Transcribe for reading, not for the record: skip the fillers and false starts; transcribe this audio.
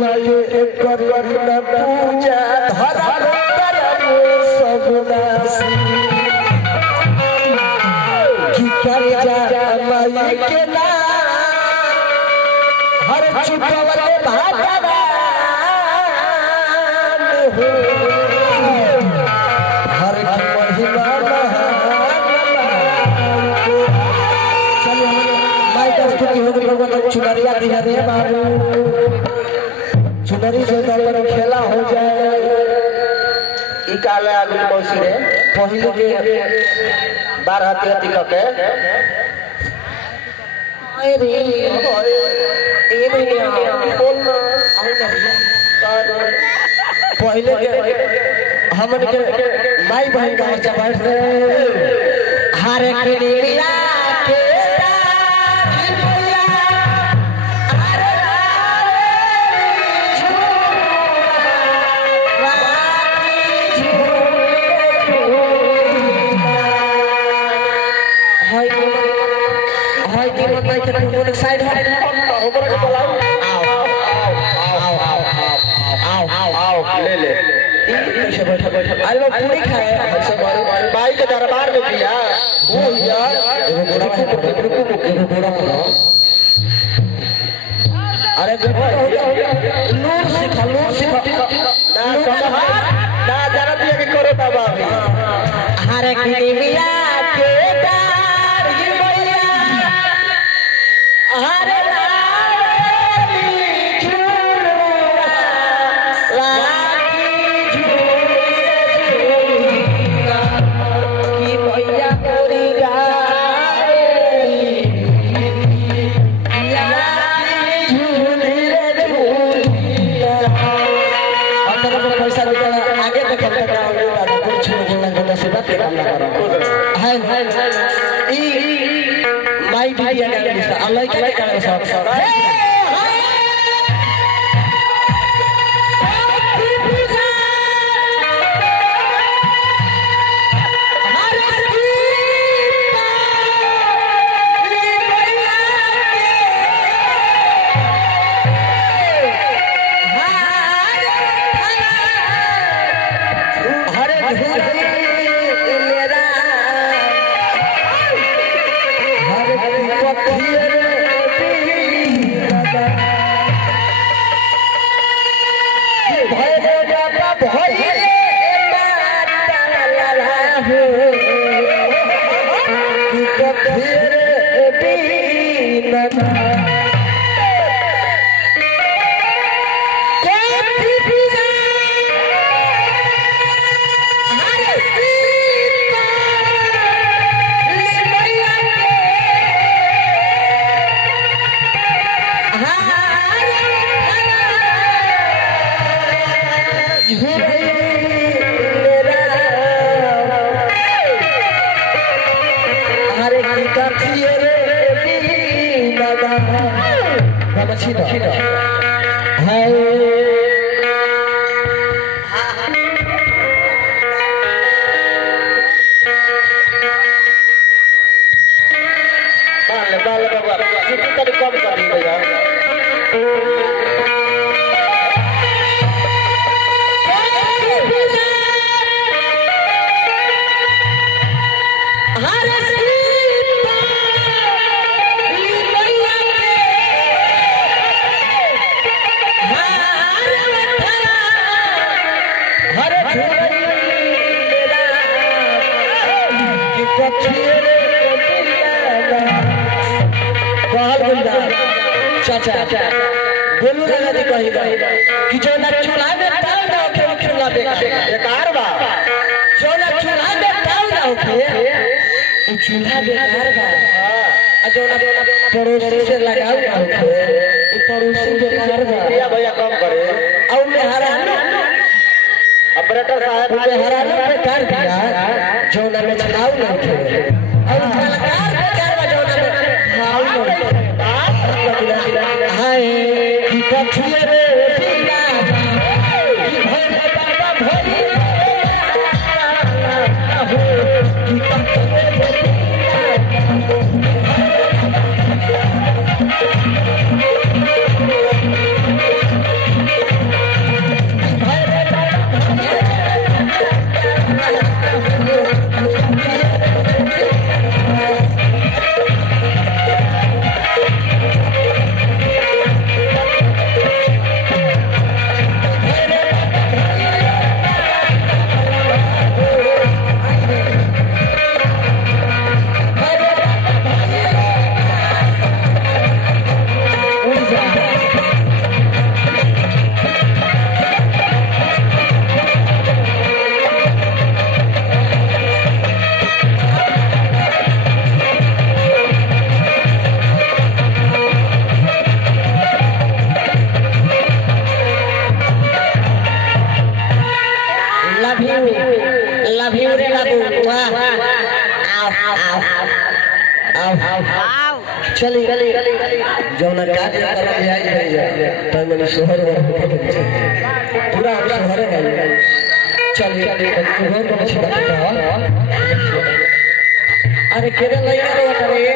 माई के करना पूजा धरा करबो सबनासी की कर जा माई के ना हर छुपवले भागवान हो हर की महिमा चुनरिया दिया रे बाबू चुनरी से तो खेला हो जाए ई काले आगु मौसी रे पहले के 12 13 के अरे ए भैया बोल ना पहले के हमन के माई बहन का बच्चा बैठ हारे करेड़िया साइड ऊपर के चलाओ आओ ले ले कैसे बैठा अरे वो पूरी खाए ऐसे भाई के दरबार में किया वो यार एगो गोड़ा अरे नूर सिखा ना समझ ना जाना दिया कि करो बाबा हरे की मिया के माई भाई अल्लाह के कारण सब चाचा बोलू ना जी कहिगा कि जो ना चुला में ताव ना ओखे चुला बेकार बा जो ना चुला में ताव ना ओखे उ चूल्हा बेकार बा आ जो ना पड़ोसी से लगाओ ना ओखे उ पड़ोसी बेकार बा भैया कम करे औ में हराना ऑपरेटर साहब में हराना बेकार दिया जो ना में चलाओ ना ओखे और कलाकार बेकार बा जो ना खाओ ना हाय की कछुए रे बिना की भोले बाबा भोले की कछुए रे लव यू रे बाबू आओ चली जौना काज कर जाए त मन शहर पूरा शहर गई चल अरे केरे लइका रे